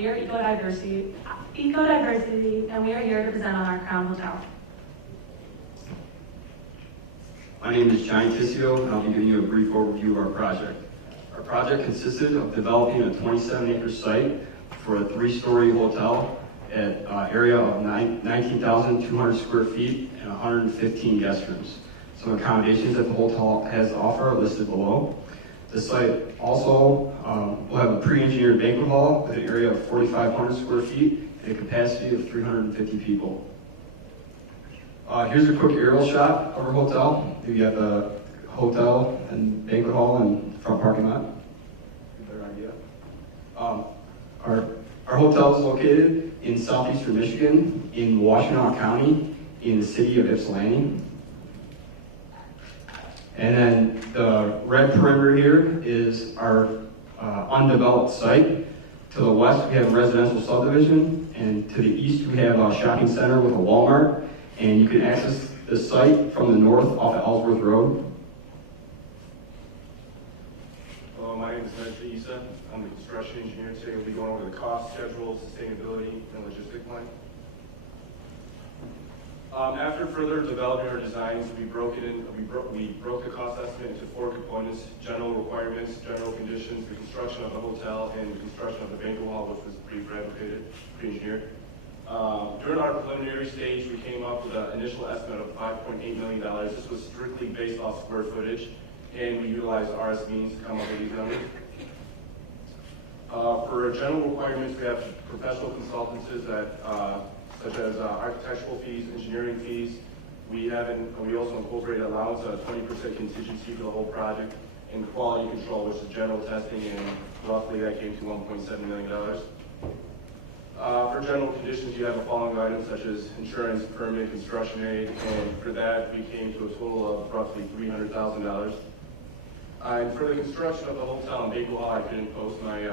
We are Ecodiversity, and we are here to present on our Crown Hotel. My name is John Kissio, and I'll be giving you a brief overview of our project. Our project consisted of developing a 27-acre site for a 3-story hotel at an area of 19,200 square feet and 115 guest rooms. Some accommodations that the hotel has to offer are listed below. The site also will have a pre-engineered banquet hall with an area of 4,500 square feet and a capacity of 350 people. Here's a quick aerial shot of our hotel. You have the hotel and banquet hall and front parking lot. A better idea. Our hotel is located in southeastern Michigan, in Washtenaw County, in the city of Ypsilanti. And then the red perimeter here is our undeveloped site. To the west, we have a residential subdivision, and to the east, we have a shopping center with a Walmart. And you can access the site from the north off of Ellsworth Road. Hello, my name is Najee Issa. I'm the construction engineer. Today we'll be going over the cost, schedule, sustainability, and logistic plan. After further developing our designs, we broke the cost estimate into 4 components: general requirements, general conditions, the construction of the hotel, and the construction of the banquet hall, which was pre-fabricated, pre-engineered. During our preliminary stage, we came up with an initial estimate of $5.8 million. This was strictly based off square footage, and we utilized RS means to come up with these numbers. For general requirements, we have professional consultants such as architectural fees, engineering fees. We also incorporate allowance of 20% contingency for the whole project, and quality control, which is general testing, and roughly that came to $1.7 million. For general conditions, you have the following items such as insurance, permit, construction aid, and for that we came to a total of roughly $300,000. And for the construction of the hotel and banquet hall, I couldn't post my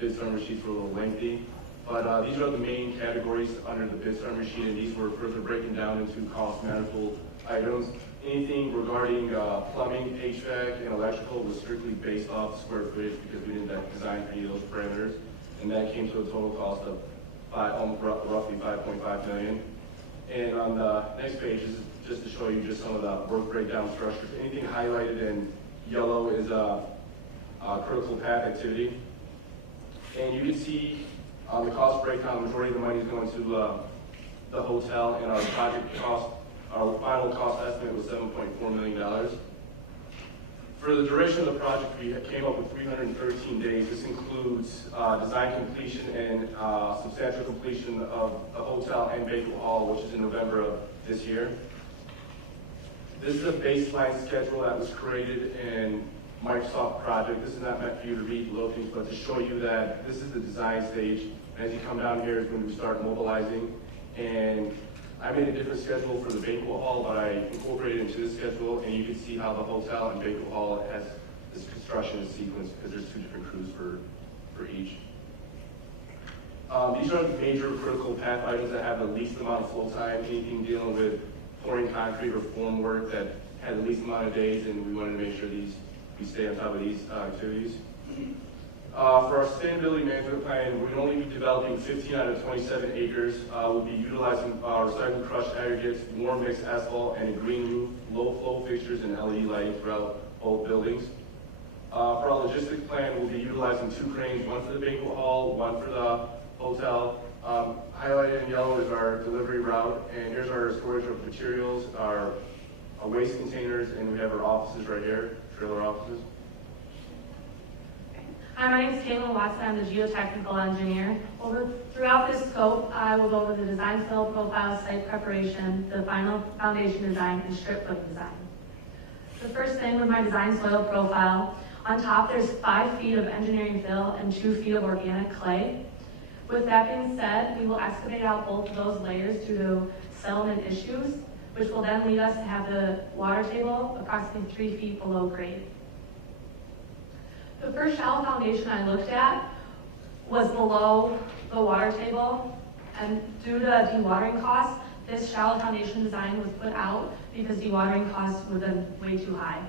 bid summary sheets, were a little lengthy, but these are the main categories under the bid summary sheet, and these were further broken down into cost manifold items. Anything regarding plumbing, HVAC, and electrical was strictly based off square footage because we didn't design for any of those parameters, and that came to a total cost of roughly $5.5 million. And on the next page is just to show you just some of the work breakdown structures. Anything highlighted in yellow is critical path activity. And you can see on the cost breakdown, the majority of the money is going to the hotel, and our project cost, our final cost estimate was $7.4 million. For the duration of the project, we came up with 313 days. This includes design completion and substantial completion of the hotel and banquet hall, which is in November of this year. This is a baseline schedule that was created in Microsoft Project. This is not meant for you to read below things, but to show you that this is the design stage. As you come down here is when we start mobilizing. And I made a different schedule for the banquet hall, but I incorporated it into this schedule, and you can see how the hotel and banquet hall has this construction is sequenced because there's 2 different crews for each. These are the major critical path items that have the least amount of flow time, anything dealing with pouring concrete or form work that had the least amount of days, and we wanted to make sure we stay on top of these activities. For our sustainability management plan, we're going to only be developing 15 out of 27 acres. We'll be utilizing recycled crushed aggregates, warm mixed asphalt, and a green roof, low flow fixtures, and LED lighting throughout both buildings. For our logistics plan, we'll be utilizing 2 cranes, one for the banquet hall, one for the hotel. Highlighted in yellow is our delivery route, and here's our storage of materials, our waste containers, and we have our offices right here, trailer offices. Hi, my name is Caitlin Watson. I'm the geotechnical engineer. Throughout this scope, I will go over the design fill profile, site preparation, the final foundation design, and strip foot design. The first thing with my design soil profile, on top there's 5 feet of engineering fill and 2 feet of organic clay. With that being said, we will excavate out both of those layers due to settlement issues, which will then lead us to have the water table approximately 3 feet below grade. The first shallow foundation I looked at was below the water table, and due to dewatering costs, this shallow foundation design was put out because dewatering costs would have been way too high.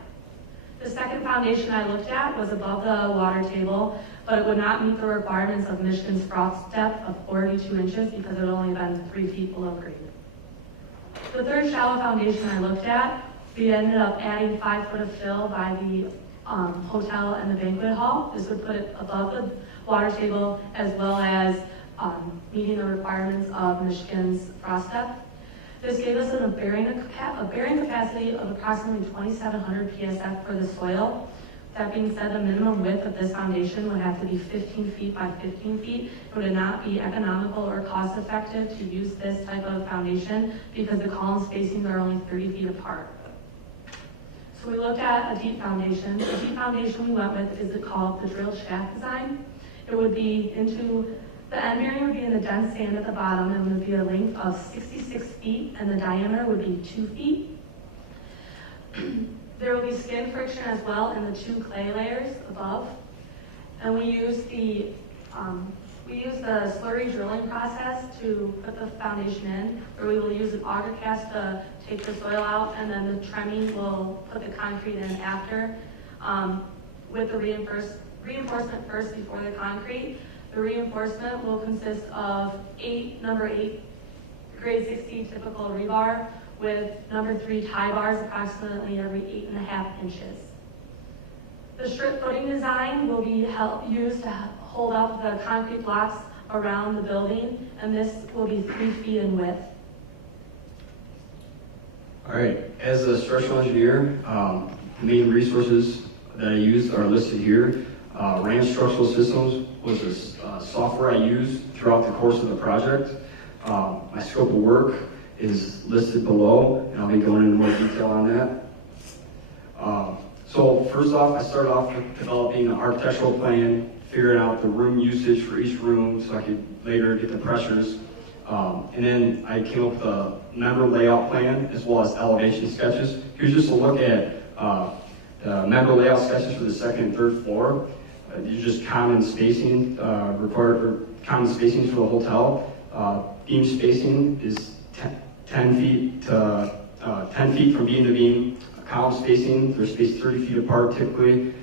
The second foundation I looked at was above the water table, but it would not meet the requirements of Michigan's frost depth of 42 inches because it had only been 3 feet below grade. The third shallow foundation I looked at, we ended up adding 5 foot of fill by the hotel and the banquet hall. This would put it above the water table as well as meeting the requirements of Michigan's frost depth. This gave us a bearing capacity of approximately 2,700 PSF for the soil. That being said, the minimum width of this foundation would have to be 15 feet by 15 feet. It would not be economical or cost effective to use this type of foundation because the column spacings are only 30 feet apart. So we looked at a deep foundation. The deep foundation we went with is called the drilled shaft design. It would be the end bearing would be in the dense sand at the bottom and would be a length of 66 feet and the diameter would be 2 feet. There will be skin friction as well in the 2 clay layers above. And we use the slurry drilling process to put the foundation in, where we will use an auger cast to take the soil out, and then the trimming will put the concrete in after, with the reinforcement first before the concrete. The reinforcement will consist of number 8 grade 60 typical rebar with number 3 tie bars approximately every 8.5 inches. The strip footing design will be used to hold up the concrete blocks around the building, and this will be 3 feet in width. All right, as a structural engineer, the main resources that I used are listed here. RAM Structural Systems was a software I used throughout the course of the project. My scope of work is listed below, and I'll be going into more detail on that. So first off, I started off with developing an architectural plan, figuring out the room usage for each room so I could later get the pressures. And then I came up with a member layout plan as well as elevation sketches. Here's just a look at the member layout sketches for the second and third floor. These are just common spacing common spacings for the hotel. Beam spacing is 10 feet from beam to beam. Column spacing, they're spaced 30 feet apart typically.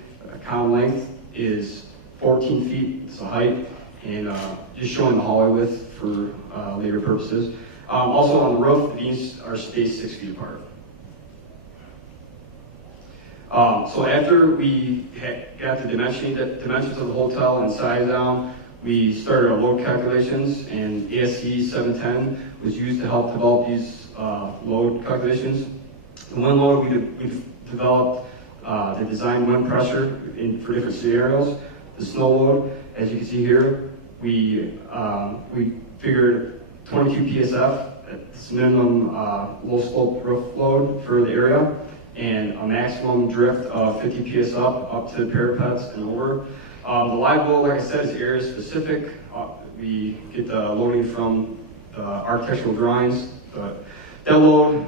Column length is 14 feet, it's the height, and just showing the hallway width for later purposes. Also on the roof, the beams are spaced 6 feet apart. So after we got the dimensions of the hotel and size down, we started our load calculations, and ASCE 710 was used to help develop these load calculations. The wind load, we developed the design wind pressure for different scenarios. The snow load, as you can see here, we figured 22 PSF, it's minimum low slope roof load for the area, and a maximum drift of 50 PS up to the parapets and over. The live load, like I said, is area specific. We get the loading from the architectural drawings. But that load,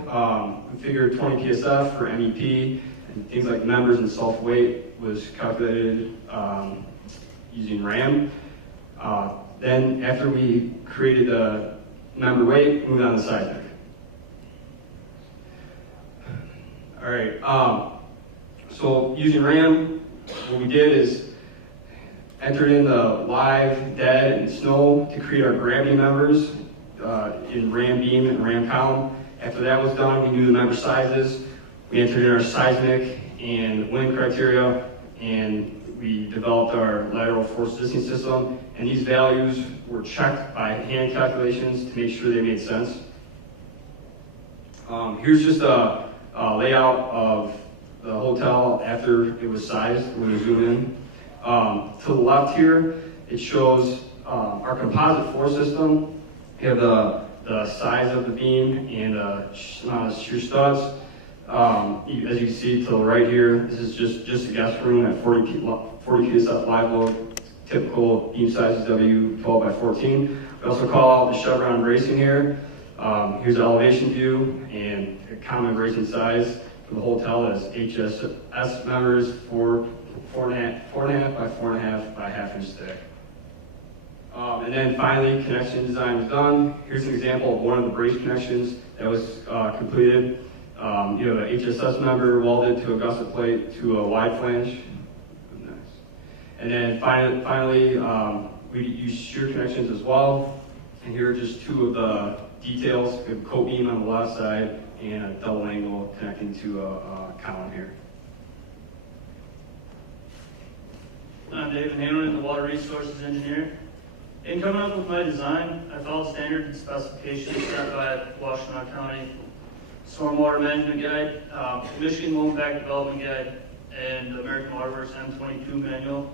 we figured 20 PSF for MEP, and things like members and self-weight was calculated using RAM. Then after we created the member weight, moved on to seismic. All right, so using RAM, what we did is entered in the live, dead, and snow to create our gravity members in RAM beam and RAM column. After that was done, we knew the member sizes. We entered in our seismic and wind criteria, and we developed our lateral force distancing system. And these values were checked by hand calculations to make sure they made sense. Here's just a layout of the hotel after it was sized. We're going to zoom in. To the left here, it shows our composite floor system. We have the size of the beam and the amount of shear studs. As you can see to the right here, this is just a guest room at 40 PSF live load. Typical beam size is W12 by 14. We also call out the chevron bracing here. Here's an elevation view and a common bracing size for the hotel as HSS members for 4.5 by 4.5 by half inch thick. And then finally, connection design was done. Here's an example of one of the brace connections that was completed. You have an HSS member welded to a gusset plate to a wide flange. Nice. And then finally we use shear connections as well. And here are just two of the details. We have a coat beam on the left side and a double angle connecting to a column here. I'm David Hanlon, the Water Resources Engineer. In coming up with my design, I followed standard specifications set by Washtenaw County Stormwater Management Guide, Michigan Low Impact Development Guide, and the American Water Works M22 manual.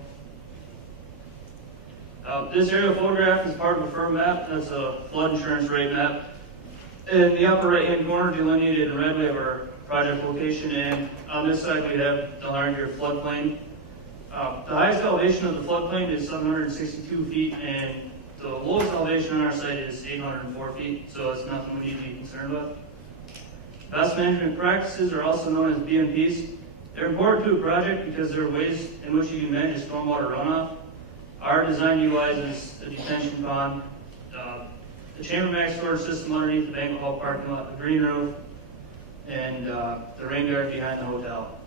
This aerial photograph is part of a firm map. That's a flood insurance rate map. In the upper right-hand corner, delineated in red, we have our project location, and on this side we have the Larninger floodplain. The highest elevation of the floodplain is 762 feet, and the lowest elevation on our site is 804 feet, so it's nothing we need to be concerned with. Best management practices are also known as BMPs. They're important to a project because there are ways in which you can manage stormwater runoff. Our design utilizes a detention pond, the chamber max storage system underneath the banquet hall parking lot, the green roof, and the rain guard behind the hotel.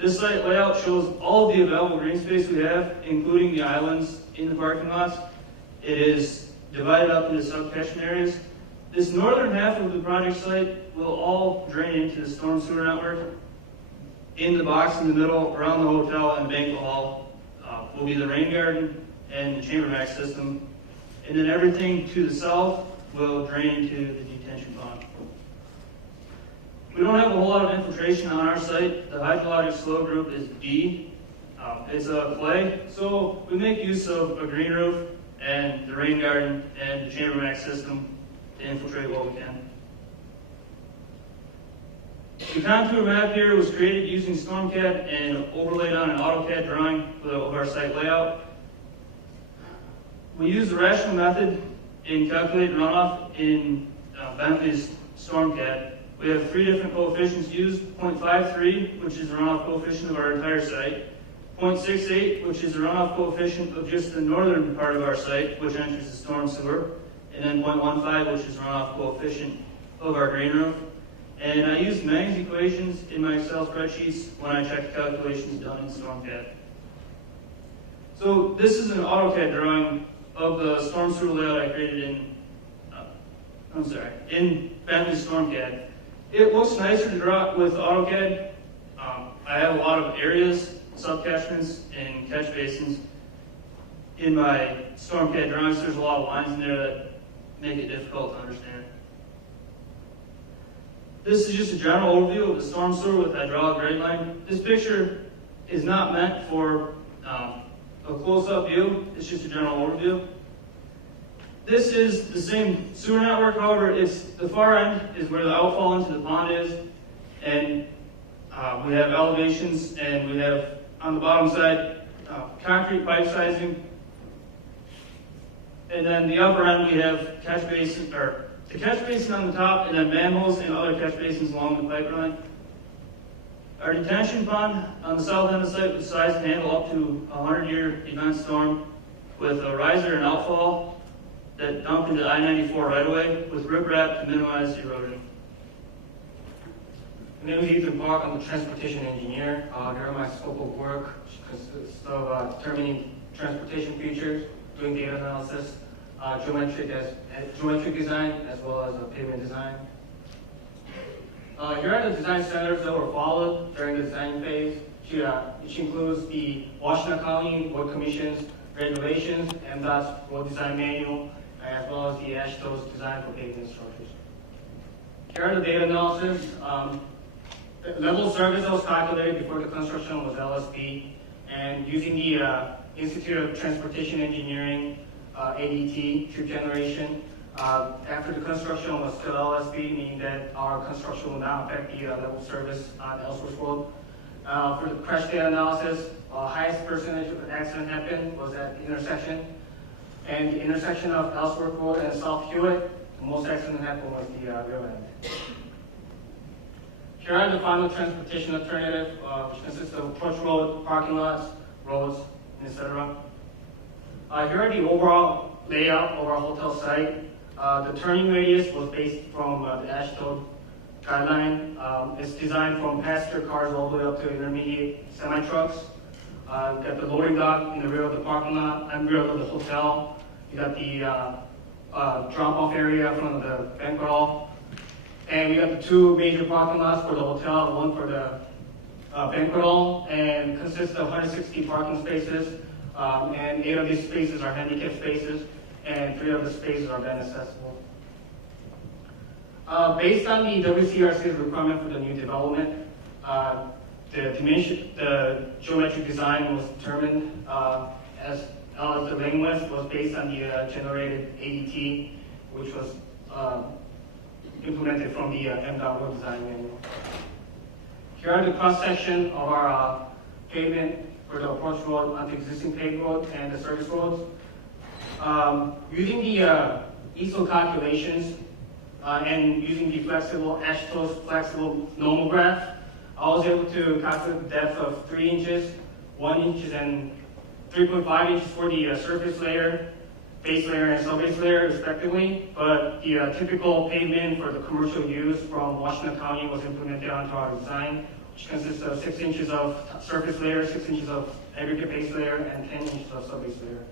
This site layout shows all of the available green space we have, including the islands in the parking lots. It is divided up into sub-catchment areas. This northern half of the project site will all drain into the storm sewer network. In the box in the middle, around the hotel and banquet hall, will be the rain garden and the chamber max system. And then everything to the south will drain into the detention pond. We don't have a whole lot of infiltration on our site. The hydrologic slope group is D. It's a clay, so we make use of a green roof and the rain garden and the chamber max system to infiltrate what we can. The contour map here was created using StormCAD and overlaid on an AutoCAD drawing of our site layout. We use the rational method in calculating runoff in Bentley's StormCAD. We have three different coefficients used: 0.53, which is the runoff coefficient of our entire site; 0.68, which is the runoff coefficient of just the northern part of our site, which enters the storm sewer; and then 0.15, which is the runoff coefficient of our green roof. And I use Mang's equations in my Excel spreadsheets when I check the calculations done in StormCAD. So this is an AutoCAD drawing of the storm sewer layout I created in Bentley's StormCAD. It looks nicer to draw with AutoCAD. I have a lot of areas, subcatchments, and catch basins. In my StormCAD drawings, there's a lot of lines in there that make it difficult to understand. This is just a general overview of the storm sewer with hydraulic grade line. This picture is not meant for a close-up view. It's just a general overview. This is the same sewer network, however, the far end is where the outfall into the pond is, and we have elevations, and we have on the bottom side concrete pipe sizing, and then the upper end we have catch basin, or the catch basin on the top, and then manholes and other catch basins along the pipeline. Our detention pond on the south end of the site was sized to handle up to a 100-year event storm with a riser and outfall that dumped into I-94 right-of-way with riprap to minimize erosion. My name is Ethan Park. I'm a transportation engineer. Here are my scope of work, which consists of determining transportation features, doing data analysis, geometric design, as well as pavement design. Here are the design standards that were followed during the design phase, which includes the Washtenaw County Road Commission's regulations, MDOT's road design manual, as well as the AASHTO's design for pavement structures. Here are the data analysis. The level of service that was calculated before the construction was LSP, and using the Institute of Transportation Engineering, ADT, trip generation, after the construction was still LSP, meaning that our construction will not affect the level of service on Ellsworth Road. For the crash data analysis, highest percentage of accident happened was at the intersection. And the intersection of Ellsworth Road and South Hewitt, the most accident happened was the rear end. Here are the final transportation alternative, which consists of approach road, parking lots, roads, etc. Here are the overall layout of our hotel site. The turning radius was based from the AASHTO guideline. It's designed from passenger cars all the way up to intermediate semi-trucks. We got the loading dock in the rear of the parking lot, and rear of the hotel. You got the drop-off area in front of the banquet hall. And we got the two major parking lots for the hotel, one for the banquet hall, and consists of 160 parking spaces, and 8 of these spaces are handicap spaces, and 3 of the spaces are van accessible. Based on the WCRC's requirement for the new development, the geometric design was determined as the lane width was based on the generated ADT, which was implemented from the MDOT road design manual. Here are the cross-section of our pavement for the approach road onto existing paved road and the service roads. Using the ESO calculations and using the flexible ASHTOS flexible nomograph, I was able to calculate the depth of 3 inches, 1 inch, and 3.5 inches for the surface layer, base layer, and subbase layer, respectively. But the typical pavement for the commercial use from Washington County was implemented onto our design, which consists of 6 inches of surface layer, 6 inches of aggregate base layer, and 10 inches of subbase layer.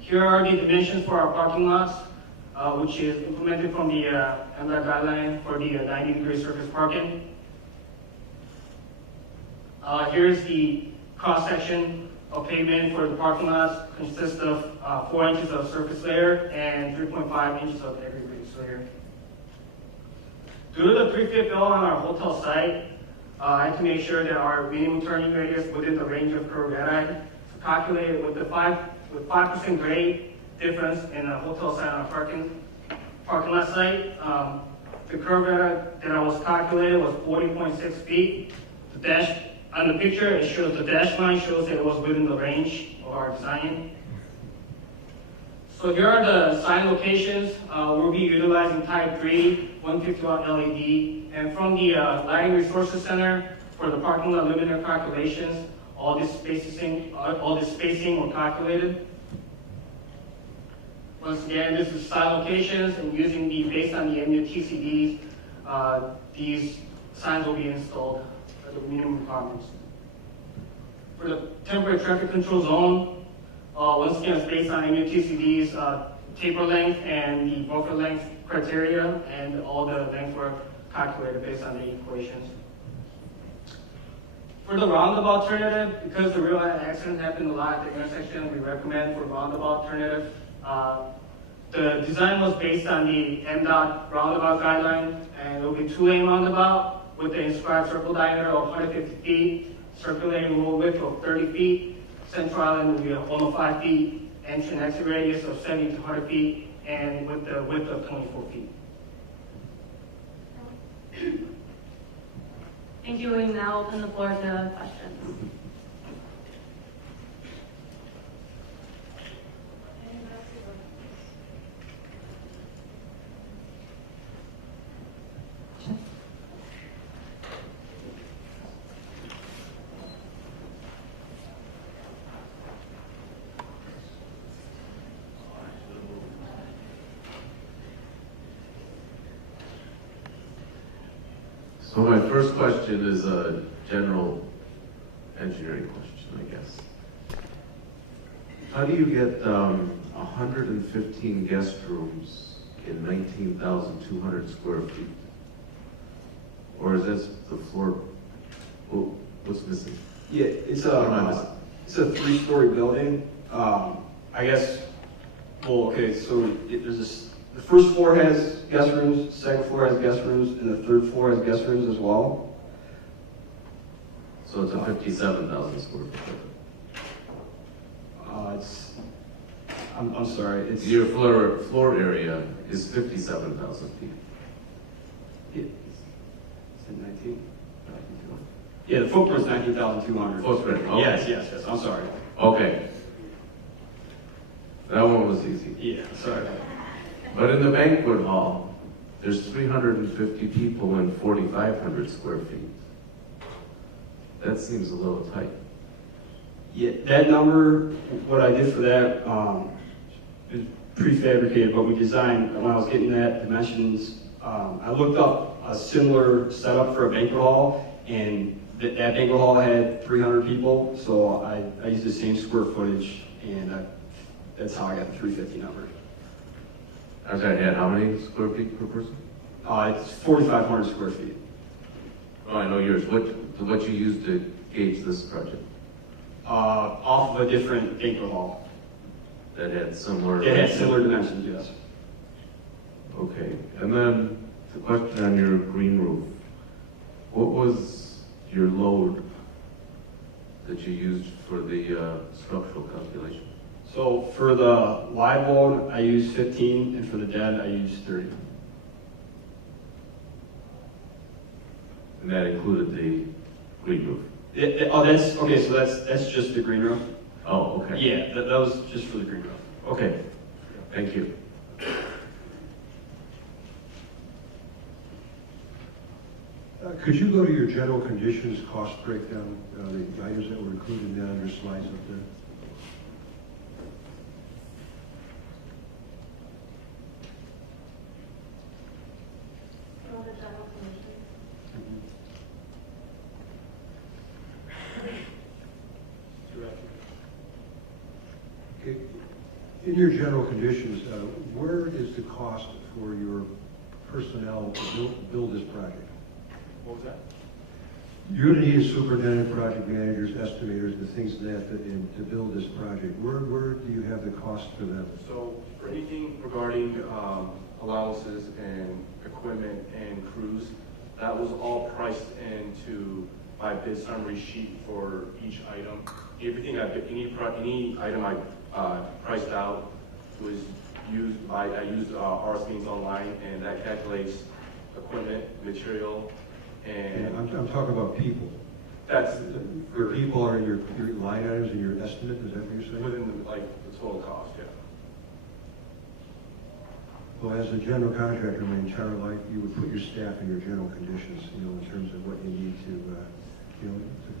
Here are the dimensions for our parking lots, which is implemented from the MDOT guideline for the 90-degree surface parking. Here's the cross-section of pavement for the parking lots, consists of 4 inches of surface layer and 3.5 inches of aggregate base layer. Due to the pre-fit bill on our hotel site, I had to make sure that our minimum turning radius within the range of curve red calculated with 5% grade difference in a hotel site on a parking lot site. The curve that I was calculated was 40.6 feet. The dash on the picture, it shows the dash line shows that it was within the range of our design. So here are the sign locations. We'll be utilizing Type 3 150-watt LED, and from the Lighting Resources Center for the parking lot luminaire calculations, all this spacing were calculated. Once again, this is sign locations, and based on the MUTCDs, these signs will be installed as the minimum requirements. For the temporary traffic control zone, once again, it's based on MUTCD's taper length and the buffer length criteria, and all the lengths were calculated based on the equations. For the roundabout alternative, because the real accidents happen a lot at the intersection, we recommend for roundabout alternative. The design was based on the MDOT roundabout guideline, and it will be 2-lane roundabout with the inscribed circle diameter of 150 feet, circulating road width of 30 feet, central island will be 105 feet, entry and exit radius of 70 to 100 feet, and with the width of 24 feet. Thank you. We now open the floor to questions. So my first question is a general engineering question, I guess. How do you get 115 guest rooms in 19,200 square feet? Or is that the floor? What's missing? Yeah, it's What am I missing? it's a 3-story building. I guess, well, okay, so there's this, the first floor has guest rooms, second floor has guest rooms, and the third floor has guest rooms as well. So it's a 57,000 square foot. I'm sorry, it's. Your floor area is 57,000 feet. Yeah, is it 19? Yeah, the footprint's 19,200. Footprint, okay. Yes, I'm sorry. Okay. That one was easy. Yeah, sorry. But in the banquet hall, there's 350 people in 4,500 square feet. That seems a little tight. Yeah, that number, what I did for that, is prefabricated, but we designed, when I was getting that dimensions I looked up a similar setup for a banquet hall, and that banquet hall had 300 people, so I used the same square footage, and that's how I got the 350 number. How's that at how many square feet per person? It's 4,500 square feet. Oh, I know yours. What you used to gauge this project? Off of a different banquet hall. That had similar. It had similar dimensions, yes. Okay, and then the question on your green roof. What was your load that you used for the structural calculation? So for the live load, I used 15, and for the dead, I used 30. And that included the green roof? That's okay. So that's just the green roof. Oh, okay. Yeah, that was just for the green roof. Okay, thank you. Could you go to your general conditions cost breakdown, the items that were included in that on your slides up there? Okay. In your general conditions, where is the cost for your personnel to build this project? What was that? You're going to need a superintendent, project managers, estimators, the things that to build this project. Where do you have the cost for them? So for anything regarding allowances and equipment and crews, that was all priced into my bid summary sheet for each item. Everything any item I priced out was used I used RS Means Online, and that calculates equipment, material, and I'm talking about people. that's Your people are in your line items in your estimate, is that what you're saying? within the total cost, yeah. Well, as a general contractor, my entire life, you would put your staff in your general conditions, in terms of what you need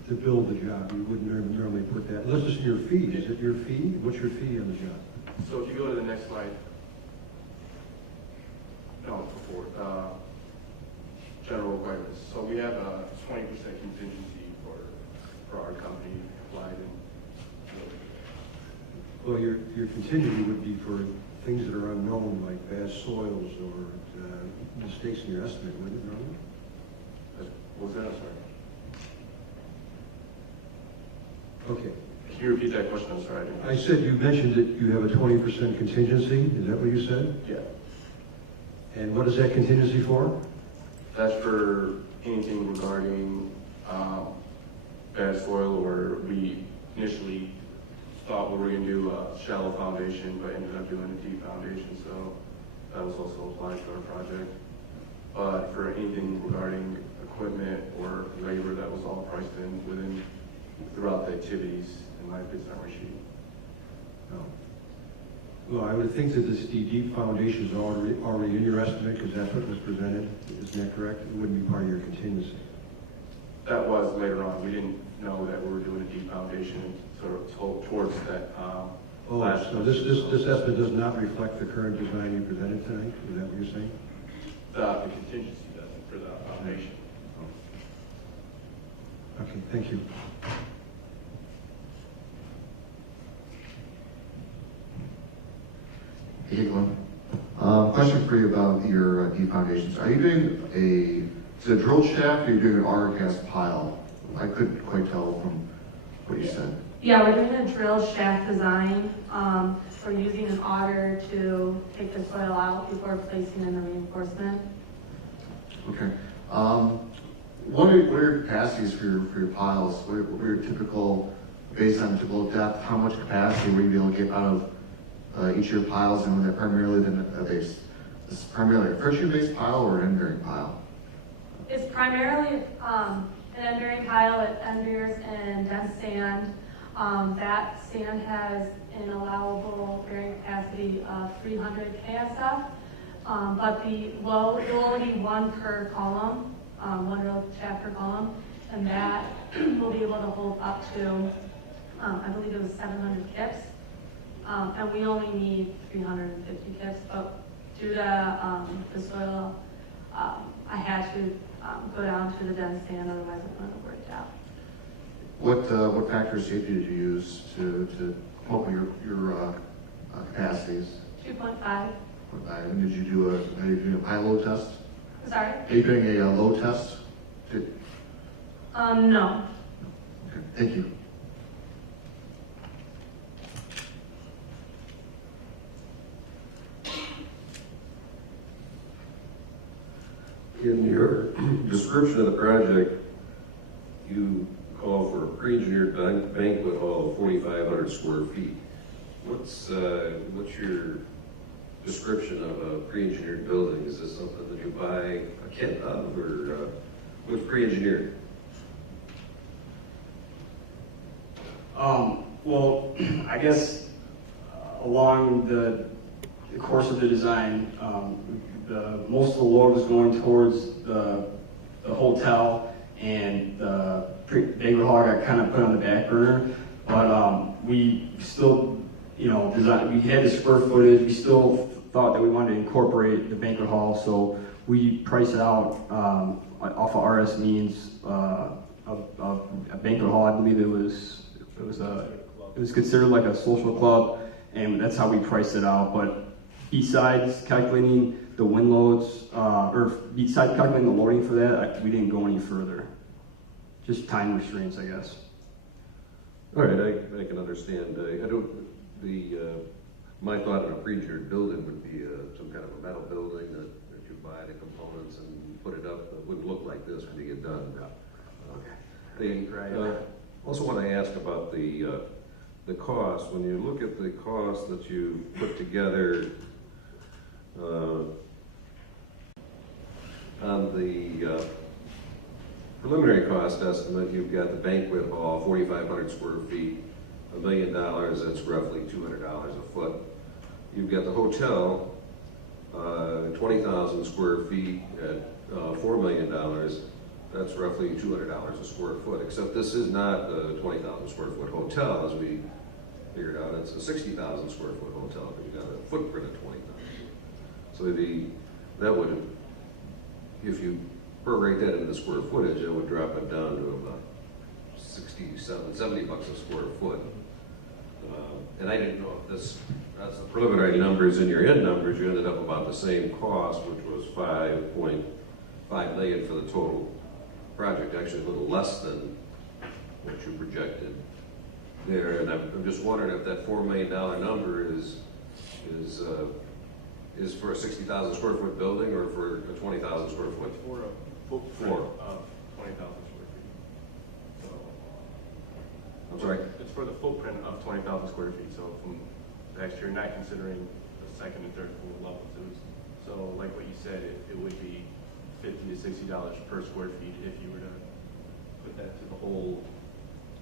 to build the job. You wouldn't normally put that, unless it's in your fee. Is it your fee? What's your fee on the job? So if you go to the next slide. No, before. General requirements. So we have a 20% contingency for our company applied in. Well, your contingency would be for things that are unknown, like bad soils or mistakes in your estimate, wouldn't it, normally? What was that? I'm sorry. Okay. Can you repeat that question? I'm sorry. I didn't. I said you mentioned that you have a 20% contingency. Is that what you said? Yeah. And what is that contingency for? That's for anything regarding bad soil, or we initially thought we were going to do a shallow foundation, but ended up doing a deep foundation, so that was also applied to our project. But for anything regarding equipment or labor, that was all priced in throughout the activities in my bid summary sheet. No. Well, I would think that the deep foundation is already in your estimate, because that's what was presented. Isn't that correct? It wouldn't be part of your contingency. That was later on. We didn't know that we were doing a deep foundation sort of towards that. Oh, so this estimate does not reflect the current design you presented tonight? Is that what you're saying? The contingency doesn't for the foundation. Okay, thank you. Hey, Glenn. Question for you about your deep foundations. Are you doing is it a drill shaft, or are you doing an auger cast pile? I couldn't quite tell from what you said. Yeah, we're doing a drill shaft design. We're using an auger to take the soil out before placing in the reinforcement. Okay. What are your capacities for your piles? What are your typical, based on typical depth, how much capacity were you able to get out of each of your piles, and were they primarily this is primarily a friction-based pile or an end-bearing pile? It's primarily an end-bearing pile. It end-bears in dense sand. That sand has an allowable bearing capacity of 300 KSF, but the load, it will only be one per column, one drill shaft per column, and that will be able to hold up to, I believe it was 700 kips, and we only need 350 kips, but due to the soil I had to go down to the dense sand, otherwise it wouldn't have worked out. What factor of safety did you use to come up with your capacities? 2.5. And did you do are you doing a high load test? Sorry? Are you doing a load test? No. Okay, thank you. In your description of the project, you call for a pre-engineered banquet hall of 4,500 square feet. What's your description of a pre-engineered building? Is this something that you buy a kit of, or what's pre-engineered? Well, I guess along the course of the design, most of the load was going towards the hotel, and the banquet hall got kind of put on the back burner. But we still, we had the square footage. We still thought that we wanted to incorporate the banquet hall, so we priced it out off of RS means of a banquet hall. I believe it was considered like a social club, and that's how we priced it out. But besides calculating the wind loads, or besides calculating the loading for that, we didn't go any further. Just time restraints, I guess. All right, I can understand. My thought of a pre-engineered building would be some kind of a metal building that you buy the components and put it up. It wouldn't look like this when you get done. Also want to ask about the cost. When you look at the cost that you put together on the preliminary cost estimate, you've got the banquet hall, 4,500 square feet, $1 million, that's roughly $200 a foot. You've got the hotel, 20,000 square feet at $4 million, that's roughly $200 a square foot, except this is not the 20,000 square foot hotel, as we figured out. It's a 60,000 square foot hotel, but you've got a footprint of 20,000. So that would, if you prorate that into the square footage, it would drop it down to about $70 a square foot. And I didn't know if that's the preliminary numbers. In your end numbers, you ended up about the same cost, which was $5.5 million for the total project, actually a little less than what you projected there. And I'm just wondering if that $4 million number is for a 60,000 square foot building or for a 20,000 square foot? For a footprint of 20,000 square feet. So, I'm sorry? it's for the footprint of 20,000 square feet. So from next year, not considering the second and third floor levels. So like what you said, it would be $50 to $60 per square feet if you were to put that to the whole,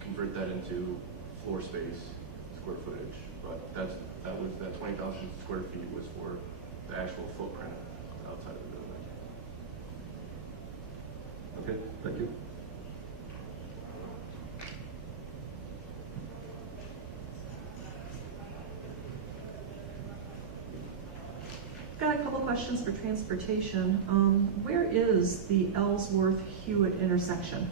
convert that into floor space, square footage. But that 20,000 square feet was for the actual footprint outside of the building. Okay, thank you. Got a couple questions for transportation. Where is the Ellsworth-Hewitt intersection?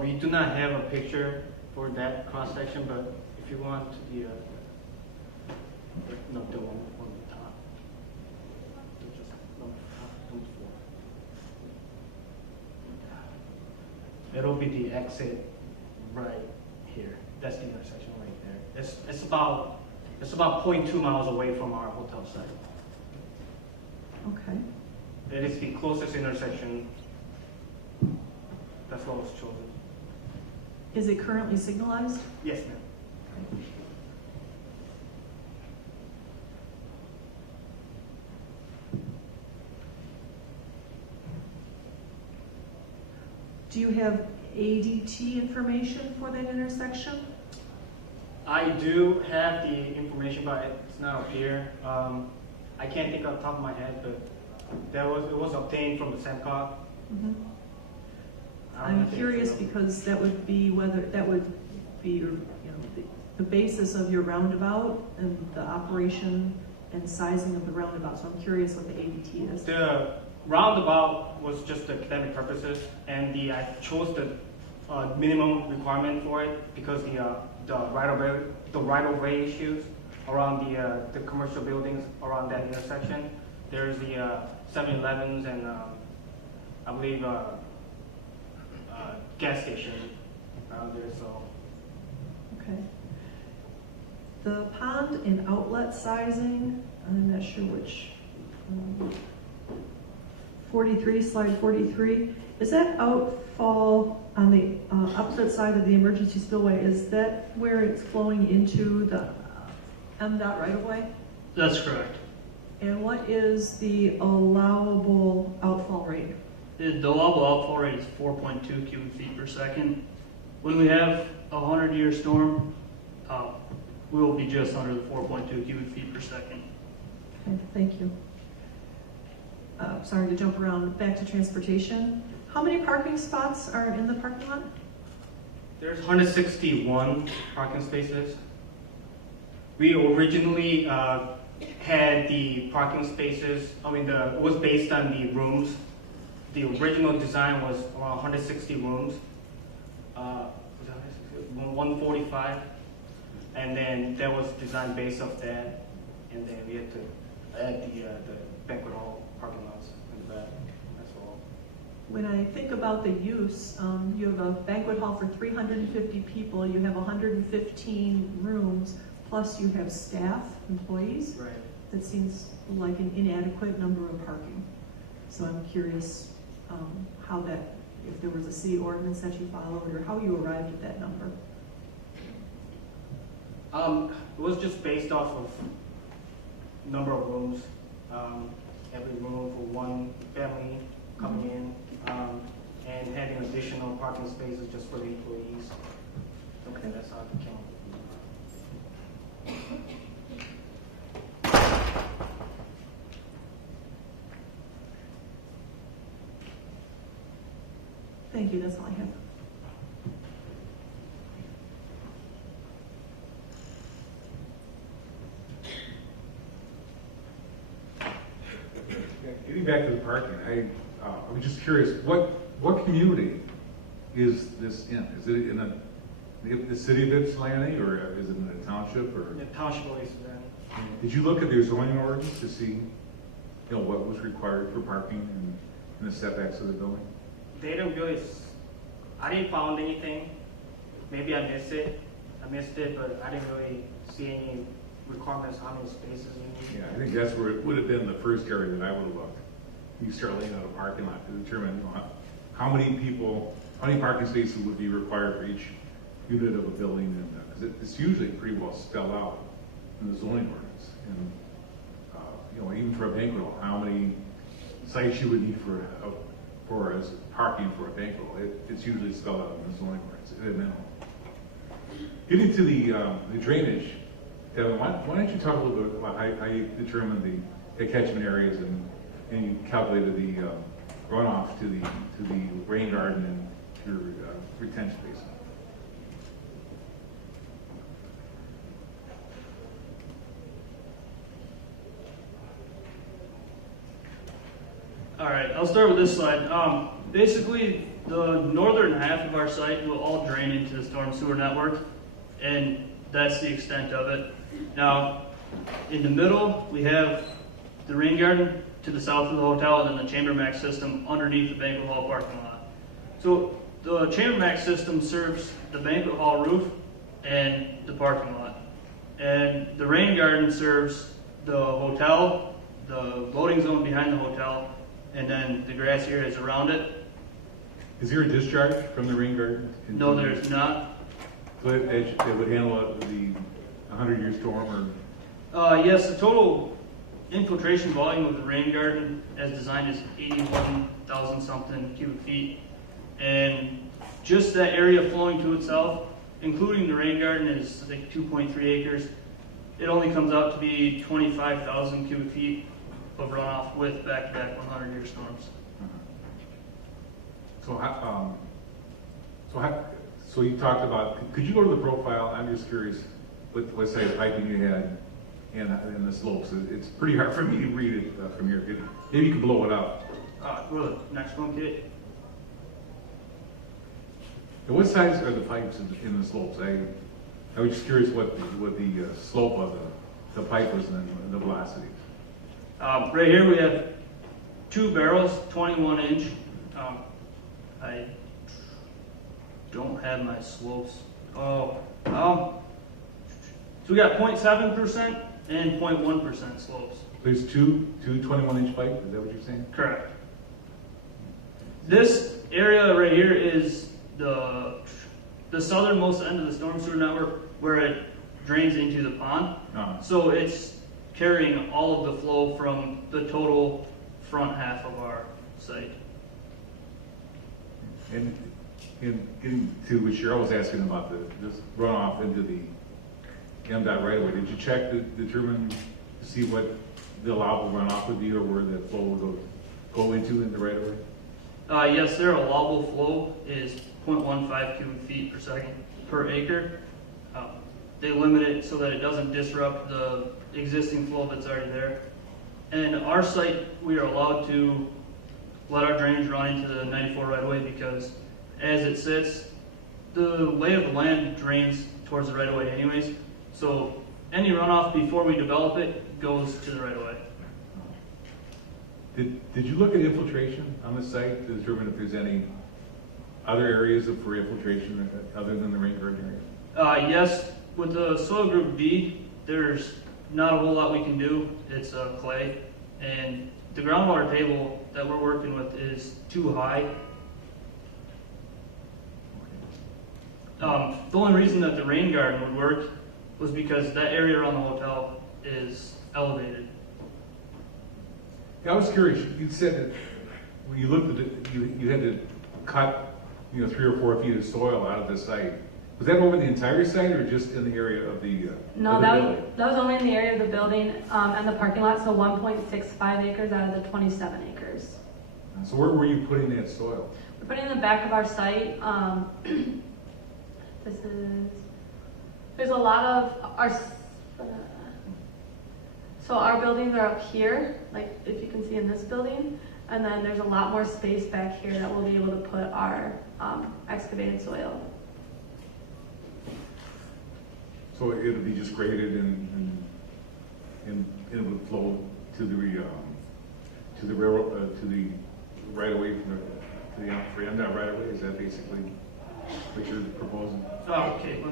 We do not have a picture for that cross section, but if you want the no, the one on the top. Just on the floor. It'll be the exit right here. That's the intersection right there. It's about 0.2 miles away from our hotel site. Okay. It is the closest intersection. That's what was chosen. Is it currently signalized? Yes, ma'am. Do you have ADT information for that intersection? I do have the information, but it's not up here. I can't think off the top of my head, but it was obtained from the SEMCOG. Mm-hmm. I'm curious because that would be the basis of your roundabout and the operation and sizing of the roundabout. So I'm curious what the ADT is. roundabout was just academic purposes, and I chose the minimum requirement for it because the right of way issues around the commercial buildings around that intersection. There's the 7-Elevens and I believe gas station around there. So Okay. The pond and outlet sizing, I'm not sure which, 43, slide 43, is that outfall on the opposite side of the emergency spillway? Is that where it's flowing into the MDOT right-of-way? That's correct. And what is the allowable outfall rate? The allowable outfall rate is 4.2 cubic feet per second. When we have a 100-year storm, we will be just under the 4.2 cubic feet per second. Okay, thank you. Sorry to jump around, back to transportation. How many parking spots are in the parking lot? there's 161 parking spaces. We originally had the parking spaces. It was based on the rooms. The original design was around 160 rooms. 145, and then that was designed based off that, and then we had to add the banquet hall parking lots in the back. That's all. When I think about the use, you have a banquet hall for 350 people, you have 115 rooms, plus you have staff, employees. Right. That seems like an inadequate number of parking. So I'm curious how that, if there was a city ordinance that you followed, or how you arrived at that number. It was just based off of number of rooms. Every room for one family coming in, and having additional parking spaces just for the employees. Okay, that's how it came. Thank you, that's all I have. Getting back to the parking, I was just curious, what community is this in? Is it in the city of Ypsilanti, or is it in a township, or? The township of Ypsilanti. Did you look at their zoning ordinance to see, what was required for parking in the setbacks of the building? They don't really. I didn't find anything. Maybe I missed it. But I didn't really see any requirements how many spaces you need. Yeah, I think that's where it would have been the first area that I would have looked. You start laying out a parking lot to determine how many parking spaces would be required for each unit of a building, and because it's usually pretty well spelled out in the zoning ordinance. And even for a banquet hall, how many sites you would need for as parking for a banquet hall, it's usually spelled out in the zoning ordinance at a minimum. Getting to the drainage, Kevin, why don't you talk a little bit about how you determined the catchment areas and you calculated the runoff to the rain garden and your retention basin? All right, I'll start with this slide. Basically, the northern half of our site will all drain into the storm sewer network, and that's the extent of it. Now, in the middle, we have the rain garden to the south of the hotel, and then the Chambermax system underneath the banquet hall parking lot. So the Chambermax system serves the banquet hall roof and the parking lot. And the rain garden serves the hotel, the loading zone behind the hotel, and then the grassy areas around it. Is there a discharge from the rain garden? No, there's not. So it would handle the 100-year storm, or? Yes, the total infiltration volume of the rain garden as designed is 81,000 something cubic feet. And just that area flowing to itself, including the rain garden, is like 2.3 acres. It only comes out to be 25,000 cubic feet of runoff with back-to-back 100-year storms. So you talked about, could you go to the profile? I'm just curious what size piping you had and the slopes. It's pretty hard for me to read it from here. Maybe you can blow it up. Go to the next one, Kate. And what size are the pipes in the slopes? I was just curious what the slope of the pipe was and the velocity. Right here we have 2 barrels, 21 inch. I don't have my slopes. So we got 0.7% and 0.1% slopes. There's two 21-inch pipe, is that what you're saying? Correct. This area right here is the southernmost end of the storm sewer network where it drains into the pond. So it's carrying all of the flow from the total front half of our site. And getting to what Cheryl was asking about this runoff into the MDOT right away, did you check to determine to see what the allowable runoff would be or where the flow would go into in the right of way? Yes, their allowable flow is 0.15 cubic feet per second per acre. They limit it so that it doesn't disrupt the existing flow that's already there. And our site, we are allowed to let our drainage run into the 94 right away because as it sits, the lay of the land drains towards the right of way anyways. So any runoff before we develop it goes to the right of way. Did you look at infiltration on the site to determine if there's any other areas for infiltration other than the rain garden area? Yes, with the soil group B, there's not a whole lot we can do. It's clay, and the groundwater table that we're working with is too high. The only reason that the rain garden would work was because that area around the hotel is elevated. Yeah, I was curious. You said that when you looked at it, you had to cut 3 or 4 feet of soil out of the site. Was that over the entire site or just in the area of the No, of the that building? was only in the area of the building and the parking lot, so 1.65 acres out of the 27 acres. So where were you putting that soil? We're putting it in the back of our site. There's a lot of our, so our buildings are up here, like if you can see in this building, and then there's a lot more space back here that we'll be able to put our excavated soil. So it would be just graded and it would flow to the railroad to the right of way to the MDOT right of way. Is that basically what you're proposing? Okay,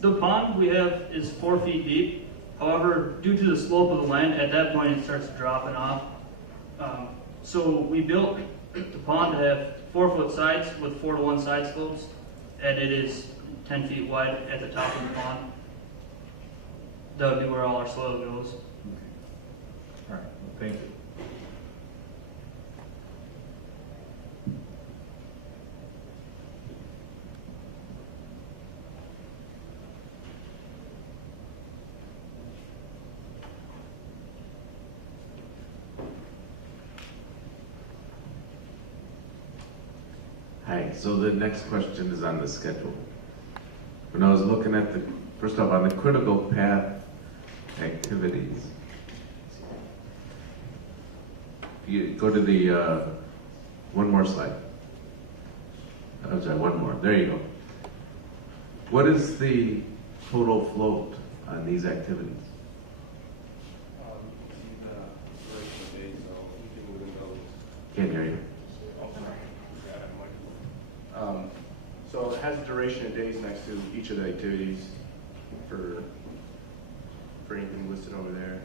the pond we have is 4 feet deep. However, due to the slope of the land, at that point it starts dropping off. So we built the pond to have 4-foot sides with 4-to-1 side slopes, and it is 10 feet wide at the top of the pond. That would be where all our soil goes. Okay. All right, well, thank you. Hi, so the next question is on the schedule. When I was looking at first off, on the critical path activities, you go to the, one more slide. I'm sorry, one more, there you go. What is the total float on these activities? Can't hear you. So it has a duration of days next to each of the activities for anything listed over there.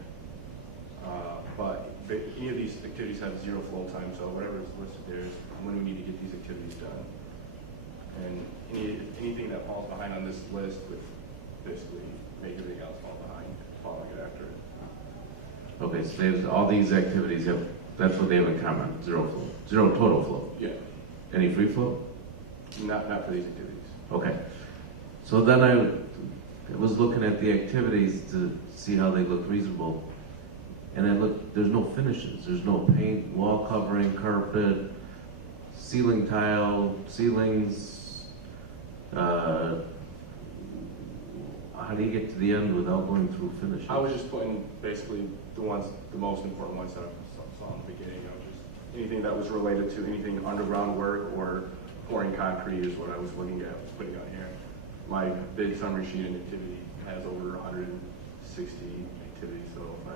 But any of these activities have 0 flow time, so whatever is listed there is when we need to get these activities done. And anything that falls behind on this list would basically make everything else fall behind, following it after it. Okay, so all these activities that's what they have in common, 0 flow, 0 total flow. Yeah. Any free flow? Not for these activities. Okay. So then I was looking at the activities to see how they look reasonable. And I looked, there's no finishes. There's no paint, wall covering, carpet, ceiling tile, ceilings. How do you get to the end without going through finishes? I was just putting basically the most important ones that I saw in the beginning. I was just anything that was related to anything underground work or pouring concrete is what I was looking at, putting on here. My big summary sheet and activity has over 160 activities, so if I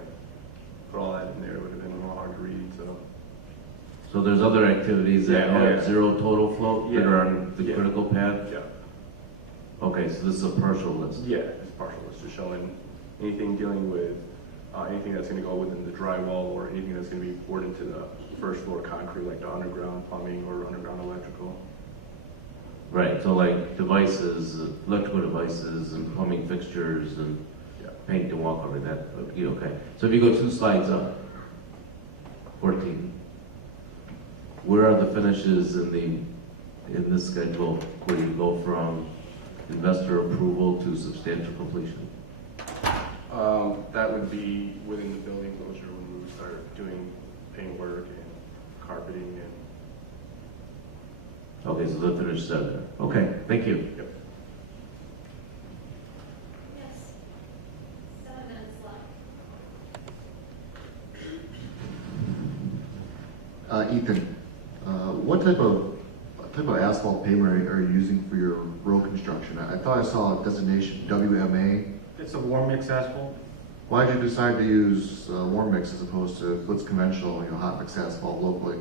put all that in there, it would have been a little hard to read, so. So there's other activities that Yeah, have yeah. zero total flow that Yeah. are on the Yeah. critical path? Yeah, Okay, so this is a partial list. yeah, it's partial. It's just showing anything dealing with, anything that's gonna go within the drywall or anything that's gonna be poured into the first floor concrete, like the underground plumbing or underground electrical. Right, so like devices, electrical devices and plumbing fixtures and Yeah. paint and walk over that, okay. So if you go 2 slides up, 14, where are the finishes in this schedule where you go from investor approval to substantial completion? That would be within the building closure when we would start doing paint work and carpeting and. Okay, so the finished set there. Okay, thank you. Yep. Yes. 7 minutes left. Ethan, what type of asphalt pavement are you using for your road construction? I thought I saw a designation WMA. It's a warm mix asphalt. Why did you decide to use warm mix as opposed to what's conventional, hot mix asphalt locally?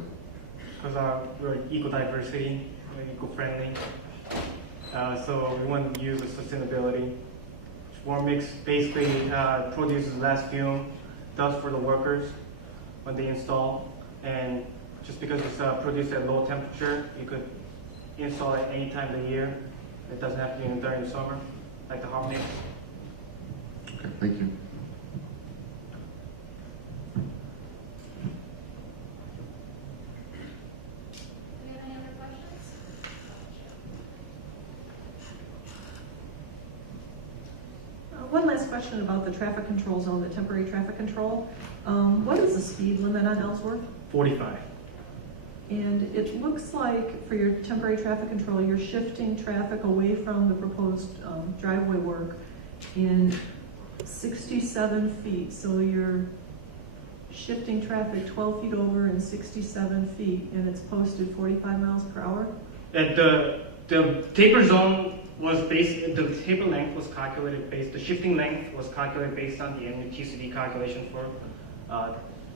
Because we're eco-diversity, we're eco-friendly. So we want to use the sustainability. Warm mix basically produces less fume, dust for the workers when they install. And just because it's produced at low temperature, you could install it any time of the year. It doesn't have to be during the summer, like the hot mix. Okay, thank you. Do we have any other questions? One last question about the traffic control zone, the temporary traffic control. What is the speed limit on Ellsworth? 45. And it looks like for your temporary traffic control, you're shifting traffic away from the proposed driveway work in 67 feet. So you're shifting traffic 12 feet over in 67 feet, and it's posted 45 miles per hour? The taper zone was based, the taper length was calculated based, the shifting length was calculated based on the NUTCD calculation for,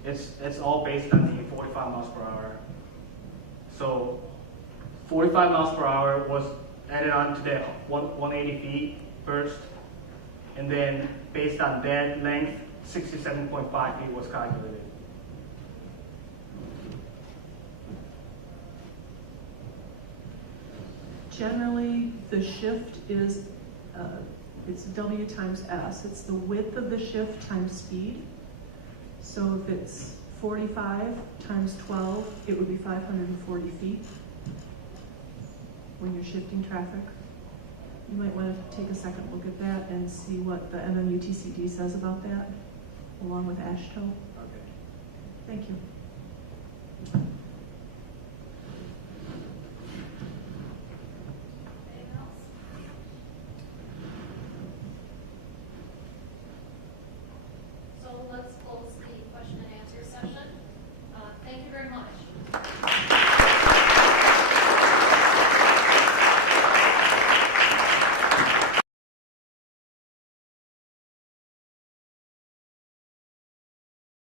it's all based on the 45 miles per hour. So 45 miles per hour was added on to the 180 feet first, and then based on that length, 67.5 feet was calculated. Generally, the shift is, it's W times S. It's the width of the shift times speed. So if it's 45 times 12, it would be 540 feet when you're shifting traffic. You might want to take a second look at that and see what the MMUTCD says about that, along with AASHTO. Okay. Thank you.